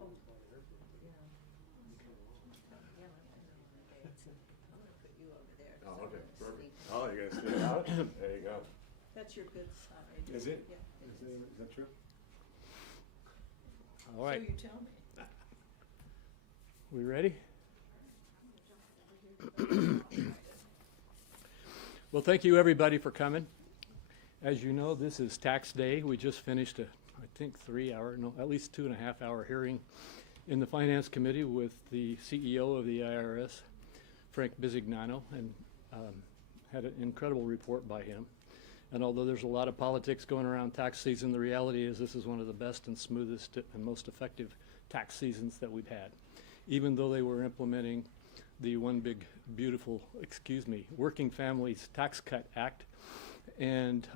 Oh, yeah. Yeah, I'm gonna put you over there. 'Cause Oh, I'm okay, gonna perfect. sneak. Oh, you're gonna stick out? There you go. That's your good side. Is it? Yeah, it is. Is that true? All right, So you tell me. we ready? Well, thank you everybody for coming. As you know, this is tax day. We just finished I think at least 2.5 hour hearing in the Finance Committee with the CEO of the IRS, Frank Bisignano, and had an incredible report by him. And although there's a lot of politics going around tax season, the reality is this is one of the best and smoothest and most effective tax seasons that we've had. Even though they were implementing the one big beautiful, Working Families Tax Cut Act, and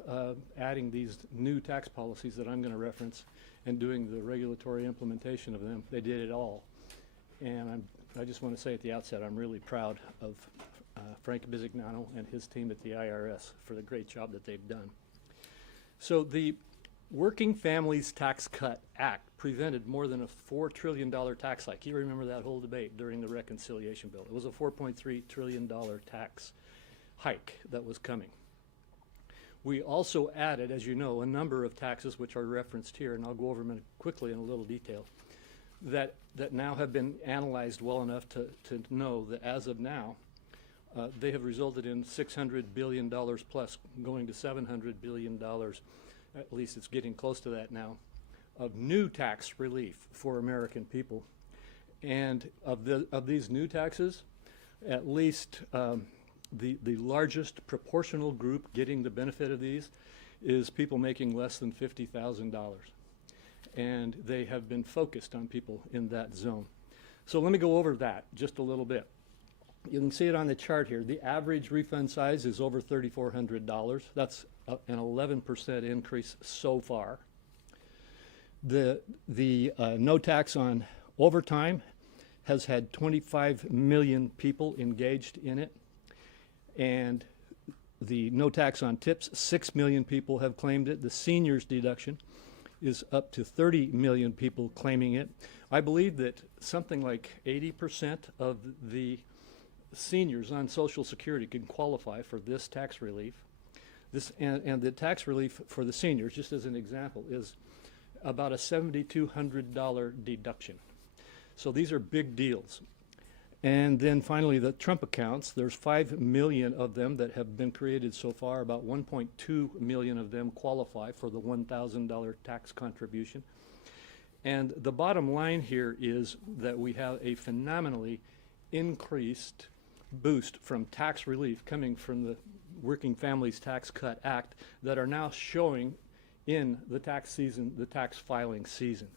adding these new tax policies that I'm going to reference and doing the regulatory implementation of them. They did it all. And I just want to say at the outset, I'm really proud of Frank Bisignano and his team at the IRS for the great job that they've done. So the Working Families Tax Cut Act prevented more than a $4 trillion tax hike. You remember that whole debate during the reconciliation bill. It was a $4.3 trillion tax hike that was coming. We also added, as you know, a number of taxes which are referenced here, and I'll go over them quickly in a little detail, that now have been analyzed well enough to know that as of now, they have resulted in $600 billion plus, going to $700 billion, at least it's getting close to that now, of new tax relief for American people. And of these new taxes, at least the largest proportional group getting the benefit of these is people making less than $50,000. And they have been focused on people in that zone. So let me go over that just a little bit. You can see it on the chart here. The average refund size is over $3,400. That's an 11% increase so far. The no tax on overtime has had 25 million people engaged in it. And the no tax on tips, 6 million people have claimed it. The seniors deduction is up to 30 million people claiming it. I believe that something like 80% of the seniors on Social Security can qualify for this tax relief. And the tax relief for the seniors, just as an example, is about a $7,200 deduction. So these are big deals. And then finally, the Trump accounts, there's 5 million of them that have been created so far. About 1.2 million of them qualify for the $1,000 tax contribution. And the bottom line here is that we have a phenomenally increased boost from tax relief coming from the Working Families Tax Cut Act that are now showing in the tax season, the tax filing season.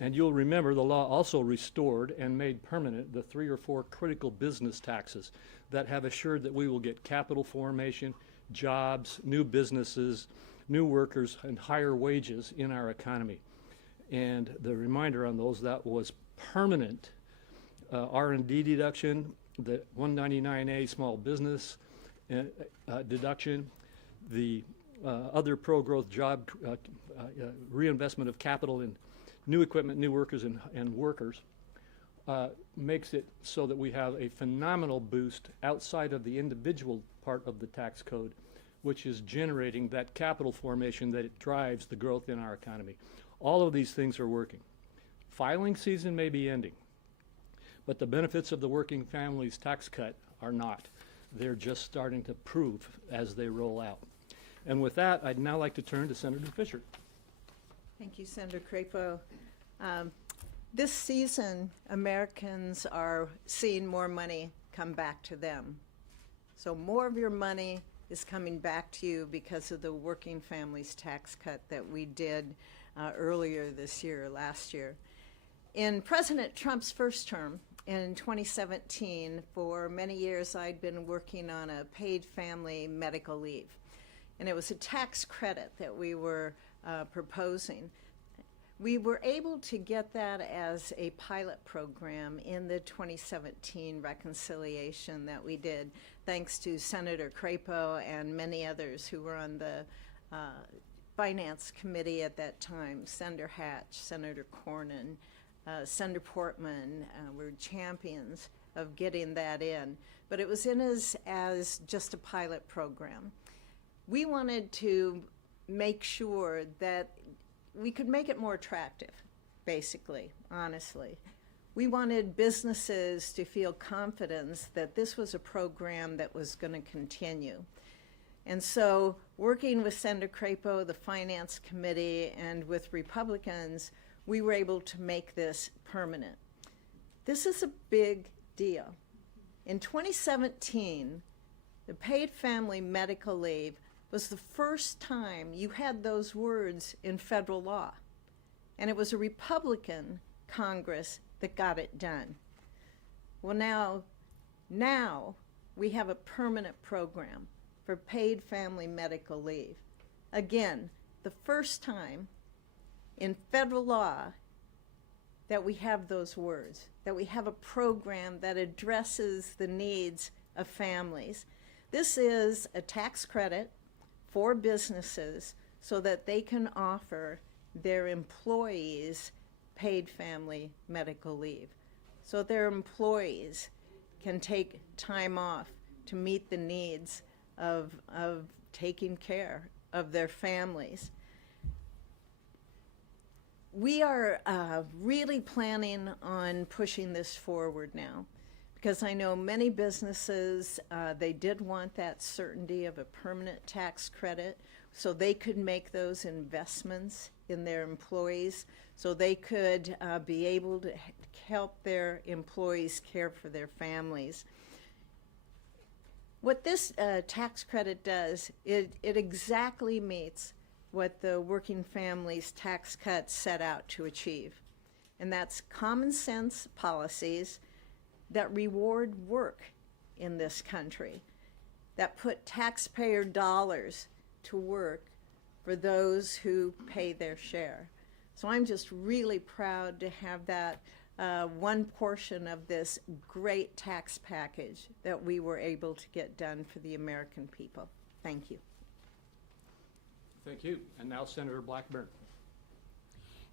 And you'll remember the law also restored and made permanent the 3 or 4 critical business taxes that have assured that we will get capital formation, jobs, new businesses, new workers, and higher wages in our economy. And the reminder on those, that was permanent R&D deduction, the 199A small business deduction, the other pro-growth job reinvestment of capital in new equipment, new workers, and workers, makes it so that we have a phenomenal boost outside of the individual part of the tax code, which is generating that capital formation that it drives the growth in our economy. All of these things are working. Filing season may be ending, but the benefits of the Working Families Tax Cut are not. They're just starting to prove as they roll out. And with that, I'd now like to turn to Senator Fisher. Thank you, Senator Crapo. This season, Americans are seeing more money come back to them. So more of your money is coming back to you because of the Working Families Tax Cut that we did earlier this year, last year. In President Trump's first term, in 2017, for many years I'd been working on a paid family medical leave. And it was a tax credit that we were proposing. We were able to get that as a pilot program in the 2017 reconciliation that we did, thanks to Senator Crapo and many others who were on the Finance Committee at that time, Senator Hatch, Senator Cornyn, Senator Portman, were champions of getting that in. But it was in as just a pilot program. We wanted to make sure that we could make it more attractive, basically, honestly. We wanted businesses to feel confidence that this was a program that was going to continue. And so, working with Senator Crapo, the Finance Committee, and with Republicans, we were able to make this permanent. This is a big deal. In 2017, the paid family medical leave was the first time you had those words in federal law. And it was a Republican Congress that got it done. Well, now we have a permanent program for paid family medical leave. Again, the first time in federal law that we have those words, that we have a program that addresses the needs of families. This is a tax credit for businesses so that they can offer their employees paid family medical leave. So their employees can take time off to meet the needs of taking care of their families. We are really planning on pushing this forward now, because I know many businesses, they did want that certainty of a permanent tax credit so they could make those investments in their employees, so they could be able to help their employees care for their families. What this tax credit does, it exactly meets what the Working Families Tax Cut set out to achieve. And that's common sense policies that reward work in this country, that put taxpayer dollars to work for those who pay their share. So I'm just really proud to have that one portion of this great tax package that we were able to get done for the American people. Thank you. Thank you. And now Senator Blackburn.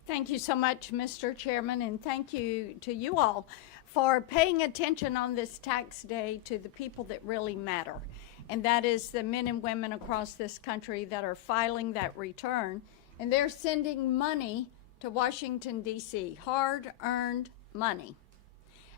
Thank you so much, Mr. Chairman, and thank you to you all for paying attention on this tax day to the people that really matter. And that is the men and women across this country that are filing that return. And they're sending money to Washington, D.C., hard-earned money.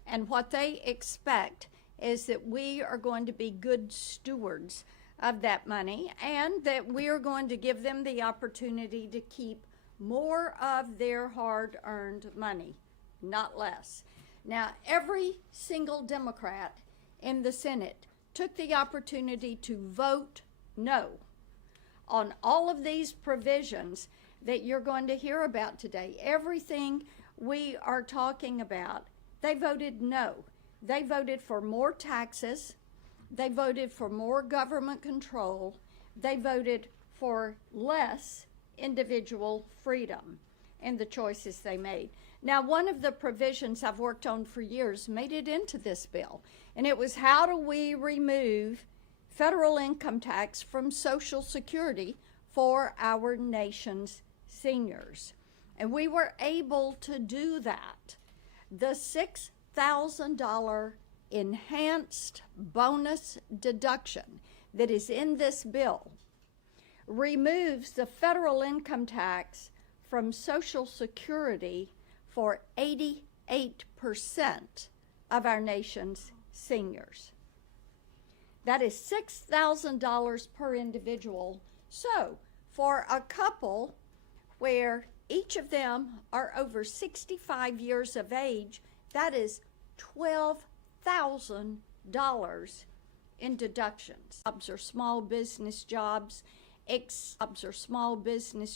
And what they expect is that we are going to be good stewards of that money, and that we are going to give them the opportunity to keep more of their hard-earned money, not less. Now, every single Democrat in the Senate took the opportunity to vote no on all of these provisions that you're going to hear about today. Everything we are talking about, they voted no. They voted for more taxes. They voted for more government control. They voted for less individual freedom in the choices they made. Now, one of the provisions I've worked on for years made it into this bill, and it was how do we remove federal income tax from Social Security for our nation's seniors. And we were able to do that. The $6,000 enhanced bonus deduction that is in this bill removes the federal income tax from Social Security for 88% of our nation's seniors. That is $6,000 per individual. So for a couple where each of them are over 65 years of age, that is $12,000 in deductions. Jobs or small business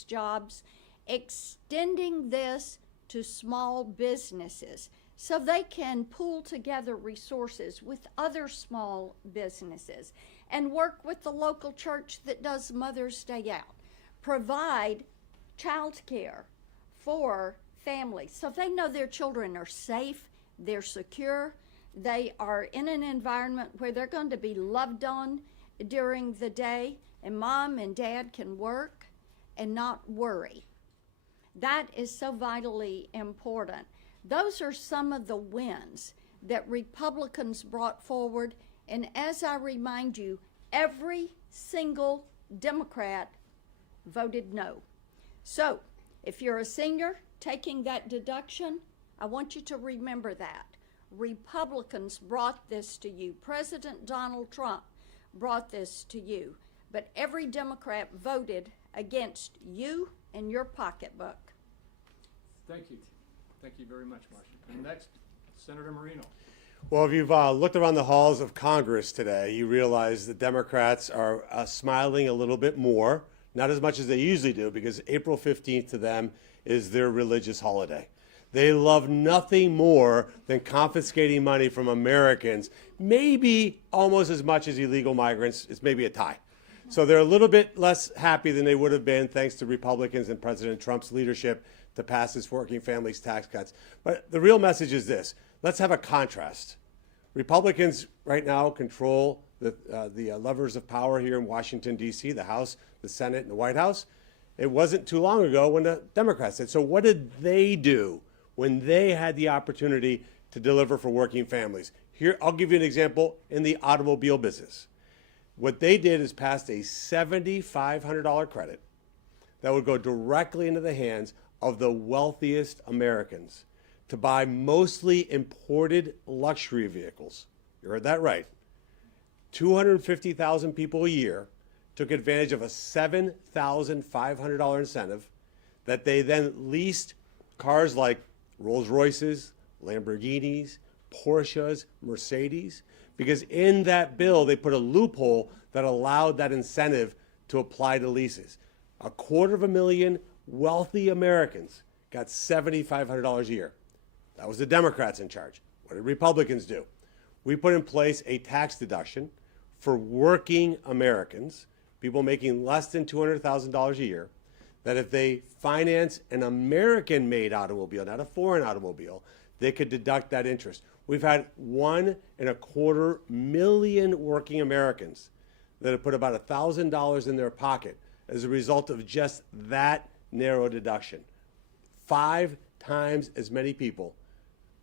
jobs, extending this to small businesses so they can pool together resources with other small businesses and work with the local church that does Mother's Day out, provide child care for families so they know their children are safe, they're secure, they are in an environment where they're going to be loved on during the day, and mom and dad can work and not worry. That is so vitally important. Those are some of the wins that Republicans brought forward, and as I remind you, every single Democrat voted no. So, if you're a senior taking that deduction, I want you to remember that. Republicans brought this to you. President Donald Trump brought this to you. But every Democrat voted against you and your pocketbook. Thank you. Thank you very much, Marcia. And next, Senator Marino. Well, if you've looked around the halls of Congress today, you realize the Democrats are smiling a little bit more, not as much as they usually do, because April 15th to them is their religious holiday. They love nothing more than confiscating money from Americans, maybe almost as much as illegal migrants. It's maybe a tie. So they're a little bit less happy than they would have been thanks to Republicans and President Trump's leadership to pass his working families tax cuts. But the real message is this. Let's have a contrast. Republicans right now control the levers of power here in Washington, D.C., the House, the Senate, and the White House. It wasn't too long ago when the Democrats did. So what did they do when they had the opportunity to deliver for working families? Here, I'll give you an example in the automobile business. What they did is passed a $7,500 credit that would go directly into the hands of the wealthiest Americans to buy mostly imported luxury vehicles. You heard that right. 250,000 people a year took advantage of a $7,500 incentive that they then leased cars like Rolls Royces, Lamborghinis, Porsches, Mercedes, because in that bill they put a loophole that allowed that incentive to apply to leases. 250,000 wealthy Americans got $7,500 a year. That was the Democrats in charge. What did Republicans do? We put in place a tax deduction for working Americans, people making less than $200,000 a year, that if they finance an American-made automobile, not a foreign automobile, they could deduct that interest. We've had 1.25 million working Americans that have put about $1,000 in their pocket as a result of just that narrow deduction. 5 times as many people,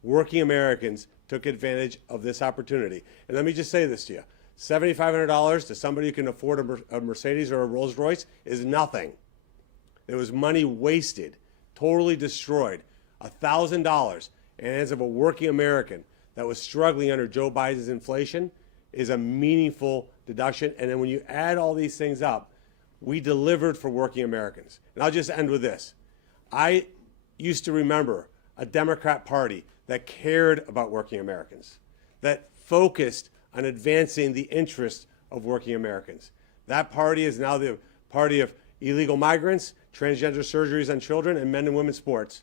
working Americans, took advantage of this opportunity. And let me just say this to you. $7,500 to somebody who can afford a Mercedes or a Rolls Royce is nothing. It was money wasted, totally destroyed. $1,000 in the hands of a working American that was struggling under Joe Biden's inflation is a meaningful deduction. And then when you add all these things up, we delivered for working Americans. And I'll just end with this. I used to remember a Democrat Party that cared about working Americans, that focused on advancing the interests of working Americans. That party is now the party of illegal migrants, transgender surgeries on children, and men and women's sports.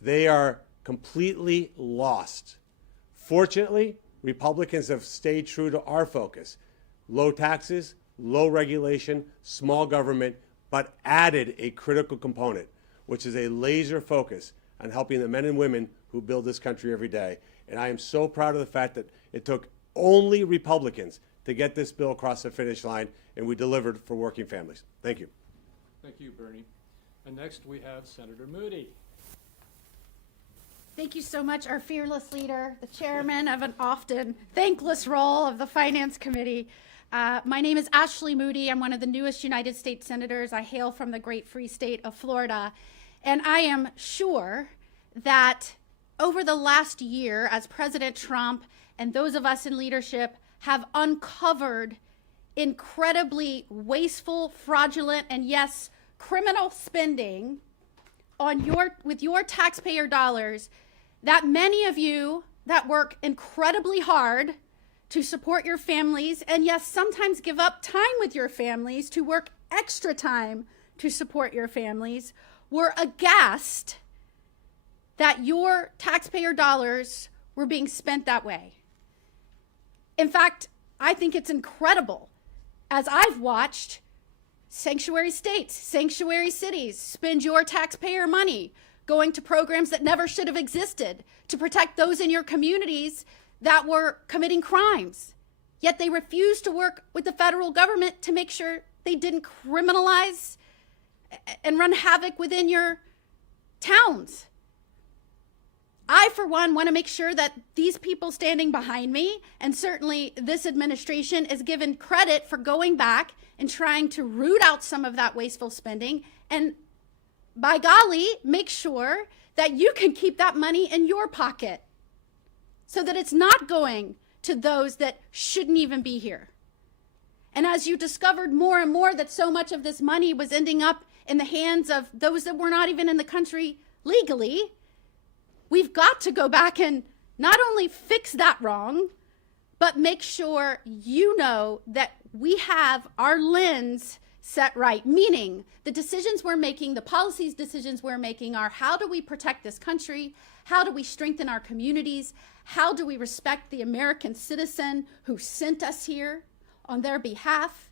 They are completely lost. Fortunately, Republicans have stayed true to our focus. Low taxes, low regulation, small government, but added a critical component, which is a laser focus on helping the men and women who build this country every day. And I am so proud of the fact that it took only Republicans to get this bill across the finish line, and we delivered for working families. Thank you. Thank you, Bernie. And next we have Senator Moody. Thank you so much, our fearless leader, the chairman of an often thankless role of the Finance Committee. My name is Ashley Moody. I'm one of the newest United States Senators. I hail from the great free state of Florida. And I am sure that over the last year, as President Trump and those of us in leadership have uncovered incredibly wasteful, fraudulent, and yes, criminal spending on with your taxpayer dollars, that many of you that work incredibly hard to support your families, and yes, sometimes give up time with your families to work extra time to support your families, were aghast that your taxpayer dollars were being spent that way. In fact, I think it's incredible, as I've watched sanctuary states, sanctuary cities spend your taxpayer money going to programs that never should have existed to protect those in your communities that were committing crimes. Yet they refused to work with the federal government to make sure they didn't criminalize and run havoc within your towns. I, for one, want to make sure that these people standing behind me, and certainly this administration, is given credit for going back and trying to root out some of that wasteful spending, and by golly, make sure that you can keep that money in your pocket so that it's not going to those that shouldn't even be here. And as you discovered more and more that so much of this money was ending up in the hands of those that were not even in the country legally, we've got to go back and not only fix that wrong, but make sure you know that we have our lens set right, meaning the decisions we're making, the policies decisions we're making are how do we protect this country? How do we strengthen our communities? How do we respect the American citizen who sent us here on their behalf?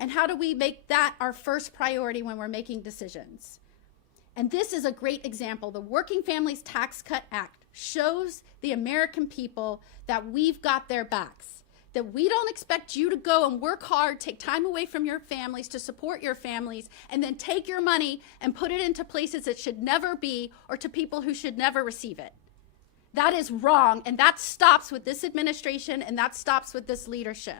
And how do we make that our first priority when we're making decisions? And this is a great example. The Working Families Tax Cut Act shows the American people that we've got their backs, that we don't expect you to go and work hard, take time away from your families to support your families, and then take your money and put it into places it should never be or to people who should never receive it. That is wrong, and that stops with this administration, and that stops with this leadership.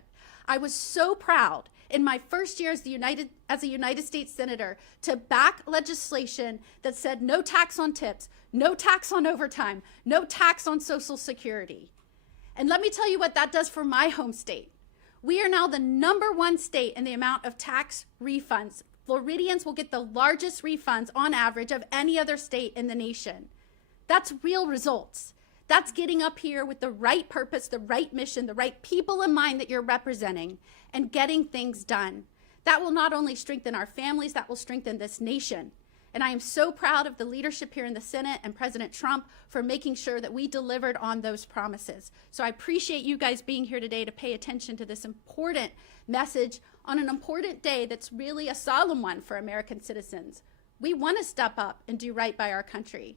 I was so proud in my first year as a United States Senator to back legislation that said no tax on tips, no tax on overtime, no tax on Social Security. And let me tell you what that does for my home state. We are now the #1 state in the amount of tax refunds. Floridians will get the largest refunds on average of any other state in the nation. That's real results. That's getting up here with the right purpose, the right mission, the right people in mind that you're representing, and getting things done. That will not only strengthen our families, that will strengthen this nation. And I am so proud of the leadership here in the Senate and President Trump for making sure that we delivered on those promises. So I appreciate you guys being here today to pay attention to this important message on an important day that's really a solemn one for American citizens. We want to step up and do right by our country.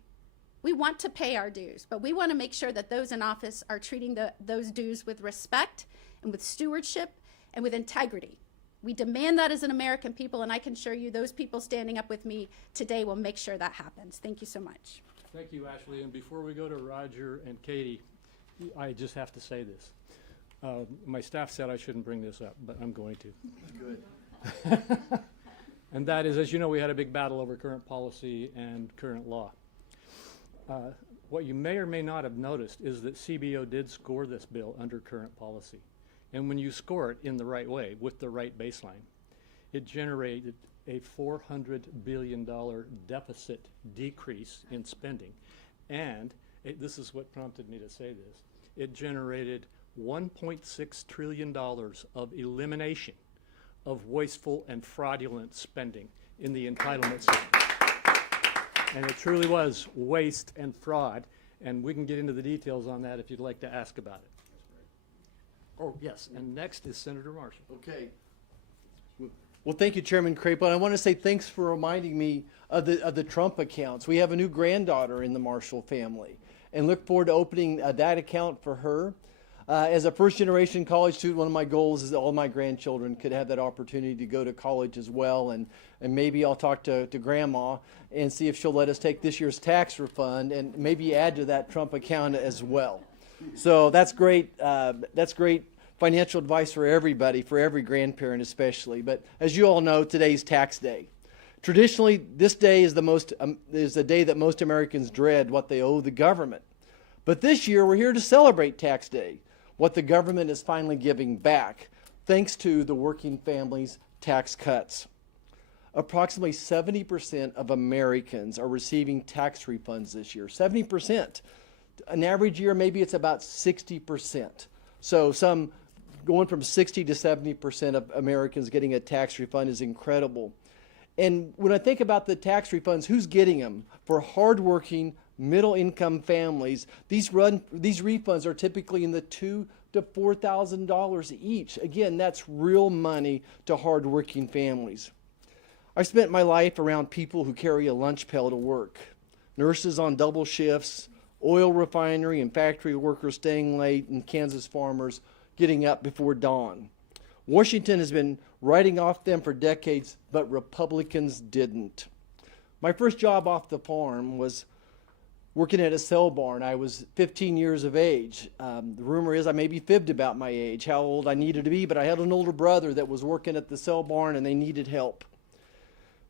We want to pay our dues, but we want to make sure that those in office are treating those dues with respect and with stewardship and with integrity. We demand that as an American people, and I can assure you those people standing up with me today will make sure that happens. Thank you so much. Thank you, Ashley. And before we go to Roger and Katie, I just have to say this. My staff said I shouldn't bring this up, but I'm going to. Good. And that is, as you know, we had a big battle over current policy and current law. What you may or may not have noticed is that CBO did score this bill under current policy. And when you score it in the right way, with the right baseline, it generated a $400 billion deficit decrease in spending. And this is what prompted me to say this. It generated $1.6 trillion of elimination of wasteful and fraudulent spending in the entitlement system. And it truly was waste and fraud. And we can get into the details on that if you'd like to ask about it. Oh, yes, and next is Senator Marshall. Okay. Well, thank you, Chairman Crapo. And I want to say thanks for reminding me of the Trump accounts. We have a new granddaughter in the Marshall family, and look forward to opening that account for her. As a first-generation college student, one of my goals is that all my grandchildren could have that opportunity to go to college as well, and maybe I'll talk to Grandma and see if she'll let us take this year's tax refund and maybe add to that Trump account as well. So that's great. That's great financial advice for everybody, for every grandparent especially. But as you all know, today's tax day. Traditionally, this day is the day that most Americans dread what they owe the government. But this year, we're here to celebrate tax day, what the government is finally giving back, thanks to the working families' tax cuts. Approximately 70% of Americans are receiving tax refunds this year. 70%. An average year, maybe it's about 60%. So some going from 60 to 70% of Americans getting a tax refund is incredible. And when I think about the tax refunds, who's getting them? For hardworking, middle-income families, these refunds are typically in the $2,000 to $4,000 each. Again, that's real money to hardworking families. I spent my life around people who carry a lunch pail to work, nurses on double shifts, oil refinery and factory workers staying late, and Kansas farmers getting up before dawn. Washington has been writing off them for decades, but Republicans didn't. My first job off the farm was working at a cell barn. I was 15 years of age. The rumor is I maybe fibbed about my age, how old I needed to be, but I had an older brother that was working at the cell barn and they needed help.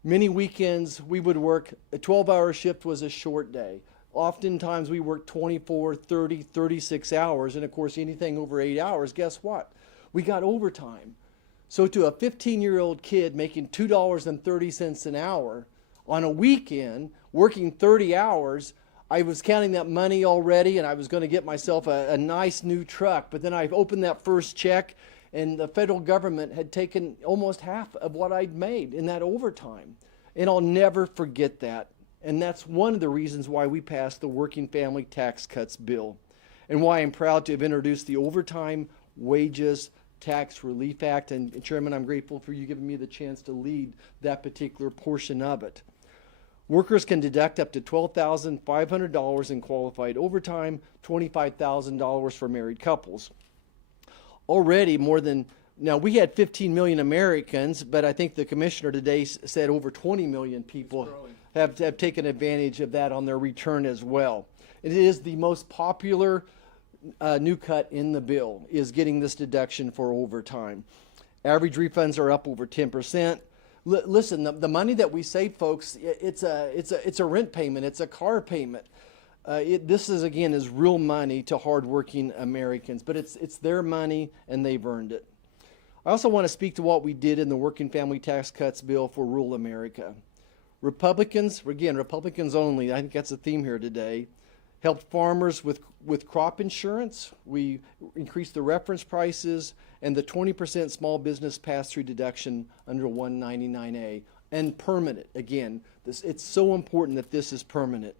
Many weekends we would work, a 12-hour shift was a short day. Oftentimes we worked 24, 30, 36 hours, and of course anything over 8 hours, guess what? We got overtime. So to a 15-year-old kid making $2.30 an hour on a weekend, working 30 hours, I was counting that money already and I was going to get myself a nice new truck. But then I opened that first check and the federal government had taken almost half of what I'd made in that overtime. And I'll never forget that. And that's one of the reasons why we passed the Working Family Tax Cuts bill and why I'm proud to have introduced the Overtime Wages Tax Relief Act. And Chairman, I'm grateful for you giving me the chance to lead that particular portion of it. Workers can deduct up to $12,500 in qualified overtime, $25,000 for married couples. Already now we had 15 million Americans, but I think the commissioner today said over 20 million people have taken advantage of that on their return as well. It is the most popular new cut in the bill, is getting this deduction for overtime. Average refunds are up over 10%. Listen, the money that we save, folks, it's a rent payment, it's a car payment. This is real money to hardworking Americans, but it's their money and they've earned it. I also want to speak to what we did in the Working Family Tax Cuts bill for rural America. Republicans only, I think that's the theme here today, helped farmers with crop insurance. We increased the reference prices and the 20% small business pass-through deduction under 199A, and permanent. Again, it's so important that this is permanent.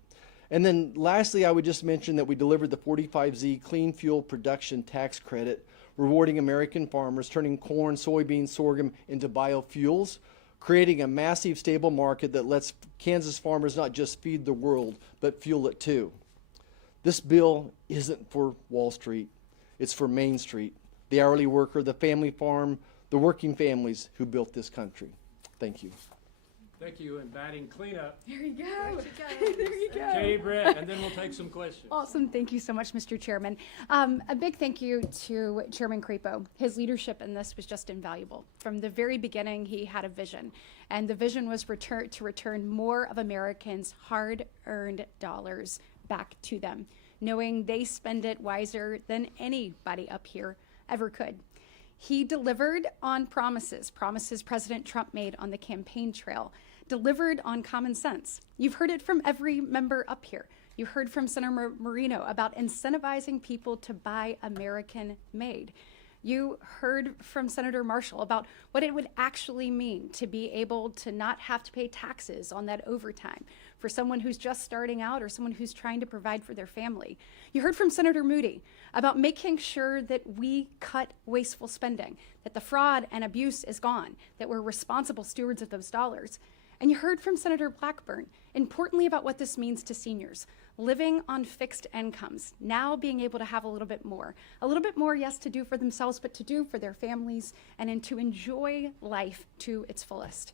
And then lastly, I would just mention that we delivered the 45Z Clean Fuel Production Tax Credit, rewarding American farmers, turning corn, soybeans, sorghum into biofuels, creating a massive stable market that lets Kansas farmers not just feed the world, but fuel it too. This bill isn't for Wall Street, it's for Main Street, the hourly worker, the family farm, the working families who built this country. Thank you. Thank you, and batting cleanup. There you go. There you go. Kay, Brett, and then we'll take some questions. Awesome. Thank you so much, Mr. Chairman. A big thank you to Chairman Crapo. His leadership in this was just invaluable. From the very beginning, he had a vision, and the vision was to return more of Americans' hard-earned dollars back to them, knowing they spend it wiser than anybody up here ever could. He delivered on promises President Trump made on the campaign trail, delivered on common sense. You've heard it from every member up here. You heard from Senator Marino about incentivizing people to buy American made. You heard from Senator Marshall about what it would actually mean to be able to not have to pay taxes on that overtime for someone who's just starting out or someone who's trying to provide for their family. You heard from Senator Moody about making sure that we cut wasteful spending, that the fraud and abuse is gone, that we're responsible stewards of those dollars. And you heard from Senator Blackburn, importantly, about what this means to seniors, living on fixed incomes, now being able to have a little bit more, yes, to do for themselves, but to do for their families and to enjoy life to its fullest.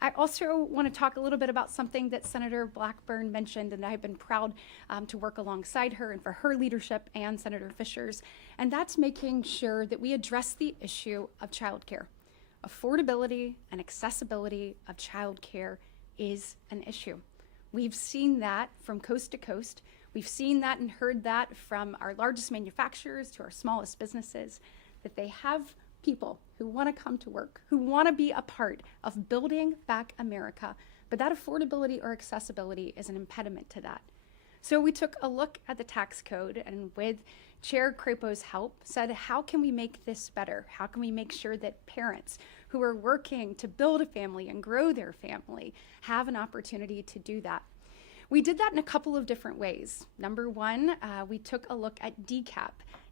I also want to talk a little bit about something that Senator Blackburn mentioned, and I've been proud to work alongside her and for her leadership and Senator Fisher's, and that's making sure that we address the issue of childcare. Affordability and accessibility of childcare is an issue. We've seen that from coast to coast. We've seen that and heard that from our largest manufacturers to our smallest businesses, that they have people who want to come to work, who want to be a part of building back America, but that affordability or accessibility is an impediment to that. So we took a look at the tax code and with Chair Crapo's help said, how can we make this better? How can we make sure that parents who are working to build a family and grow their family have an opportunity to do that? We did that in a couple of different ways. Number one, we took a look at DCAP.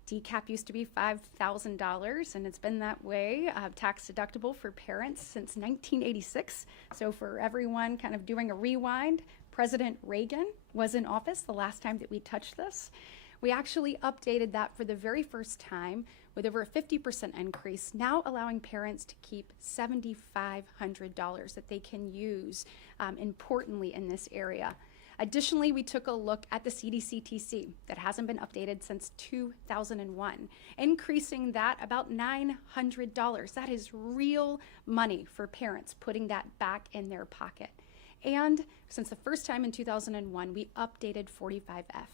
DCAP used to be $5,000, and it's been that way, tax deductible for parents since 1986. So for everyone kind of doing a rewind, President Reagan was in office the last time that we touched this. We actually updated that for the very first time with over a 50% increase, now allowing parents to keep $7,500 that they can use importantly in this area. Additionally, we took a look at the CDCTC that hasn't been updated since 2001, increasing that about $900. That is real money for parents, putting that back in their pocket. And since the first time in 2001, we updated 45F.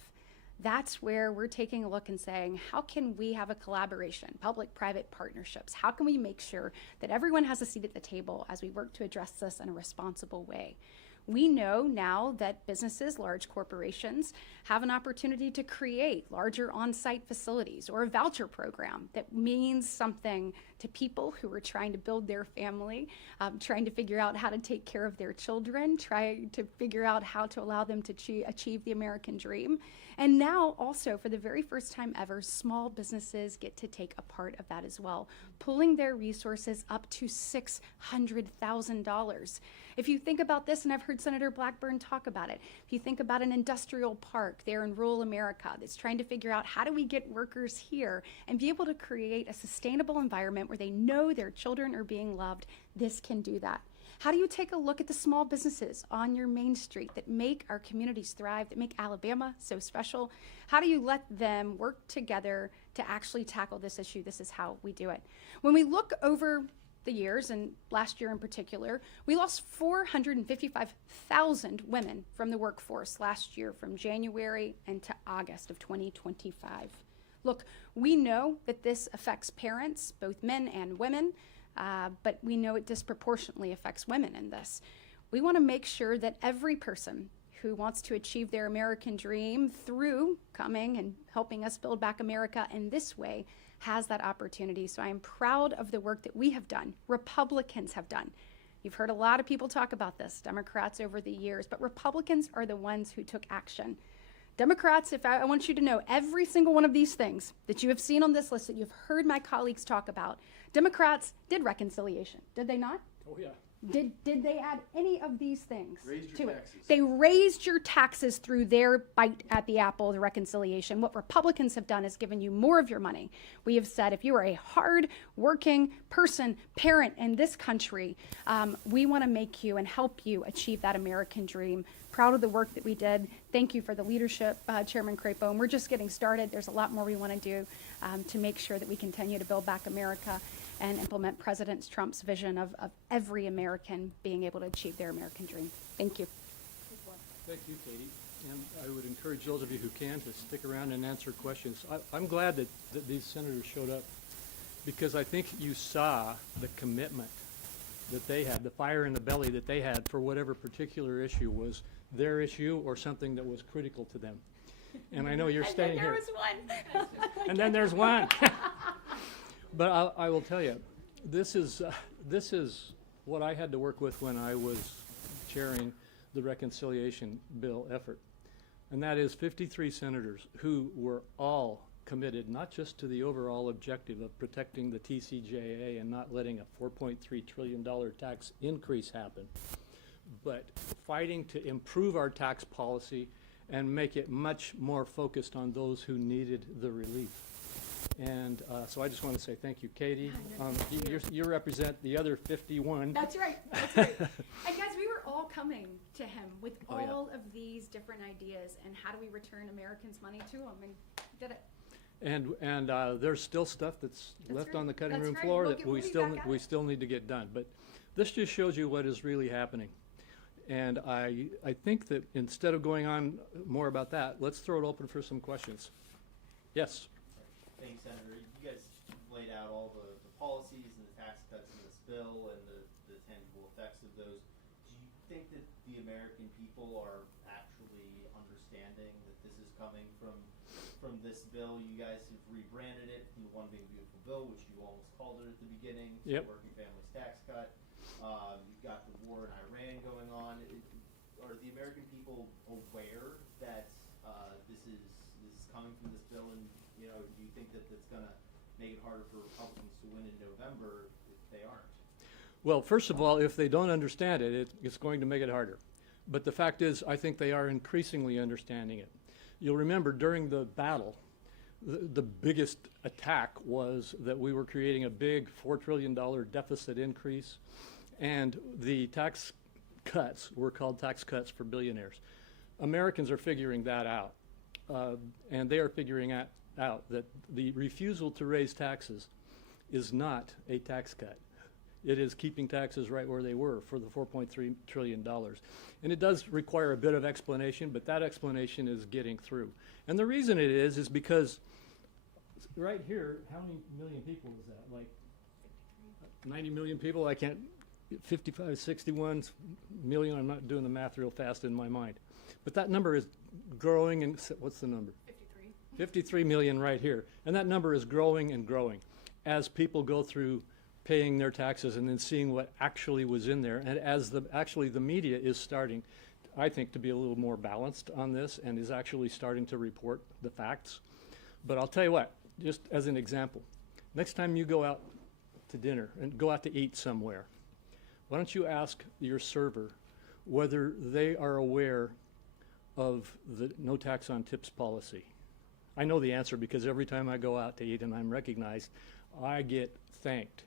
That's where we're taking a look and saying, how can we have a collaboration, public-private partnerships? How can we make sure that everyone has a seat at the table as we work to address this in a responsible way? We know now that businesses, large corporations, have an opportunity to create larger on-site facilities or a voucher program that means something to people who are trying to build their family, trying to figure out how to take care of their children, trying to figure out how to allow them to achieve the American dream. And now also, for the very first time ever, small businesses get to take a part of that as well, pulling their resources up to $600,000. If you think about this, and I've heard Senator Blackburn talk about it, if you think about an industrial park there in rural America that's trying to figure out how do we get workers here and be able to create a sustainable environment where they know their children are being loved, this can do that. How do you take a look at the small businesses on your main street that make our communities thrive, that make Alabama so special? How do you let them work together to actually tackle this issue? This is how we do it. When we look over the years, and last year in particular, we lost 455,000 women from the workforce last year, from January into August of 2025. Look, we know that this affects parents, both men and women, but we know it disproportionately affects women in this. We want to make sure that every person who wants to achieve their American dream through coming and helping us build back America in this way has that opportunity. So I am proud of the work that we have done, Republicans have done. You've heard a lot of people talk about this, Democrats over the years, but Republicans are the ones who took action. Democrats, I want you to know, every single one of these things that you have seen on this list that you've heard my colleagues talk about, Democrats did reconciliation, did they not? Oh, yeah. Did they add any of these things Raised to your it? taxes. They raised your taxes through their bite at the apple, the reconciliation. What Republicans have done is given you more of your money. We have said if you are a hard-working person, parent in this country, we want to make you and help you achieve that American dream. Proud of the work that we did. Thank you for the leadership, Chairman Crapo. And we're just getting started. There's a lot more we want to do to make sure that we continue to build back America and implement President Trump's vision of every American being able to achieve their American dream. Thank you. Thank you, Katie. And I would encourage those of you who can to stick around and answer questions. I'm glad that these senators showed up because I think you saw the commitment that they had, the fire in the belly that they had for whatever particular issue was their issue or something that was critical to them. And I know you're staying here. And then there was one. And then there's one. But I will tell you, this is what I had to work with when I was chairing the reconciliation bill effort. And that is 53 senators who were all committed not just to the overall objective of protecting the TCJA and not letting a $4.3 trillion tax increase happen, but fighting to improve our tax policy and make it much more focused on those who needed the relief. And so I just want to say thank you, Katie. You represent the other 51. That's right. That's right. And guys, we were all coming to him with Oh, yeah. all of these different ideas and how do we return Americans' money to them, and did it. And there's still stuff that's left right. on the cutting That's room right. floor We'll that be back at we it. still need to get done. But this just shows you what is really happening. And I think that instead of going on more about that, let's throw it open for some questions. Yes. Thanks, Senator. You guys laid out all the policies and the tax cuts in this bill and the tangible effects of those. Do you think that the American people are actually understanding that this is coming from this bill? You guys have rebranded it the One Big Beautiful Bill, which you almost called it at the beginning. Yep. Working Families Tax Cut. You've got the war in Iran going on. Are the American people aware that this is coming from this bill, and do you think that that's going to make it harder for Republicans to win in November if they aren't? Well, first of all, if they don't understand it, it's going to make it harder. But the fact is, I think they are increasingly understanding it. You'll remember during the battle, the biggest attack was that we were creating a big $4 trillion deficit increase, and the tax cuts were called tax cuts for billionaires. Americans are figuring that out, and they are figuring out that the refusal to raise taxes is not a tax cut. It is keeping taxes right where they were for the $4.3 trillion. And it does require a bit of explanation, but that explanation is getting through. And the reason it is because right here, how many million people is that? Like 90 million people? I can't, 55, 61 million, I'm not doing the math real fast in my mind. But that number is growing, and what's the number? 53 million right here. And that number is growing and growing as people go through paying their taxes and then seeing what actually was in there. And as the media is starting, I think, to be a little more balanced on this and is actually starting to report the facts. But I'll tell you what, just as an example, next time you go out to dinner and go out to eat somewhere, why don't you ask your server whether they are aware of the no tax on tips policy? I know the answer because every time I go out to eat and I'm recognized, I get thanked.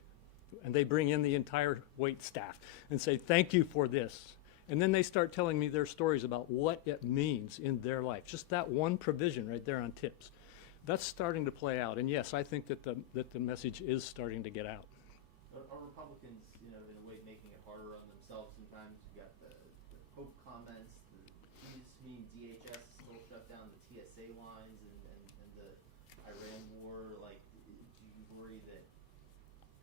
And they bring in the entire wait staff and say, thank you for this. And then they start telling me their stories about what it means in their life. Just that one provision right there on tips. That's starting to play out. And yes, I think that the message is starting to get out. Are Republicans, in a way making it harder on themselves sometimes? You got the Pope comments, DHS still shut down the TSA lines and the Iran war. Like, do you worry that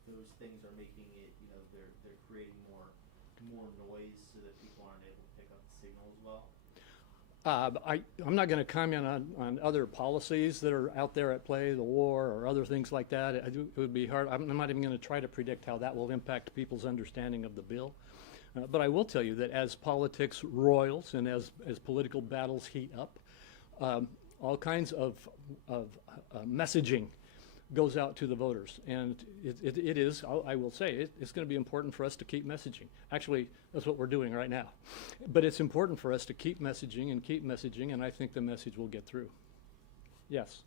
those things are making it, they're creating more noise so that people aren't able to pick up the signal as well? I'm not going to comment on other policies that are out there at play, the war or other things like that. It would be hard. I'm not even going to try to predict how that will impact people's understanding of the bill. But I will tell you that as politics roils and as political battles heat up, all kinds of messaging goes out to the voters. And it is, I will say, it's going to be important for us to keep messaging. Actually, that's what we're doing right now. But it's important for us to keep messaging, and I think the message will get through. Yes?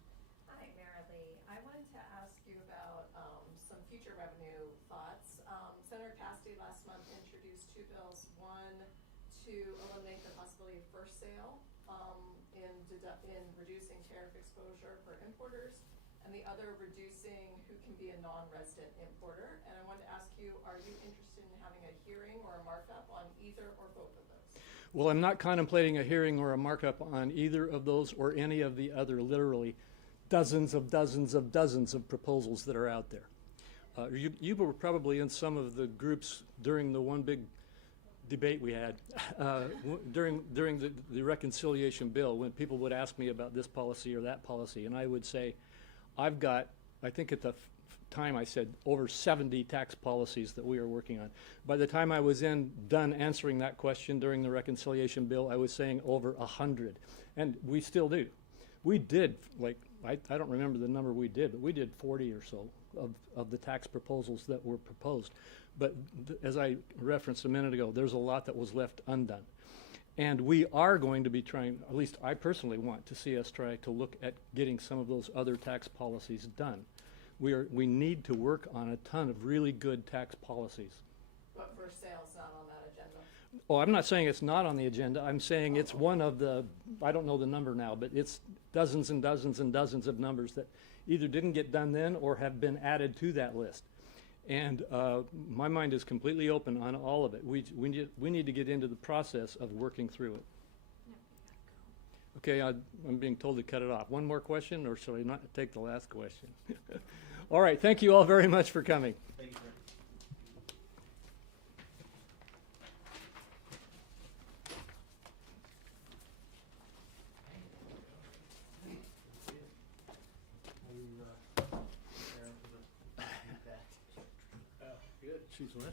Hi, Marilee. I wanted to ask you about some future revenue thoughts. Senator Cassidy last month introduced two bills. One, to eliminate the possibility of first sale in reducing tariff exposure for importers, and the other reducing who can be a non-resident importer. And I wanted to ask you, are you interested in having a hearing or a markup on either or both of those? Well, I'm not contemplating a hearing or a markup on either of those or any of the other literally dozens of proposals that are out there. You were probably in some of the groups during the one big debate we had during the reconciliation bill, when people would ask me about this policy or that policy, and I would say, I've got, I think at the time I said, over 70 tax policies that we are working on. By the time I was done answering that question during the reconciliation bill, I was saying over 100, and we still do. We did, like, I don't remember the number we did, but we did 40 or so of the tax proposals that were proposed. But as I referenced a minute ago, there's a lot that was left undone. And we are going to be trying, at least I personally want to see us try to look at getting some of those other tax policies done. We need to work on a ton of really good tax policies. But first sale's not on that agenda. Oh, I'm not saying it's not on the agenda. I'm saying it's one of the, I don't know the number now, but it's dozens and dozens and dozens of numbers that either didn't get done then or have been added to that list. And my mind is completely open on all of it. We need to get into the process of working through it. Okay, I'm being told to cut it off. One more question, or shall I not take the last question? All right, thank you all very much for coming. Thank you, sir. Good. She's what?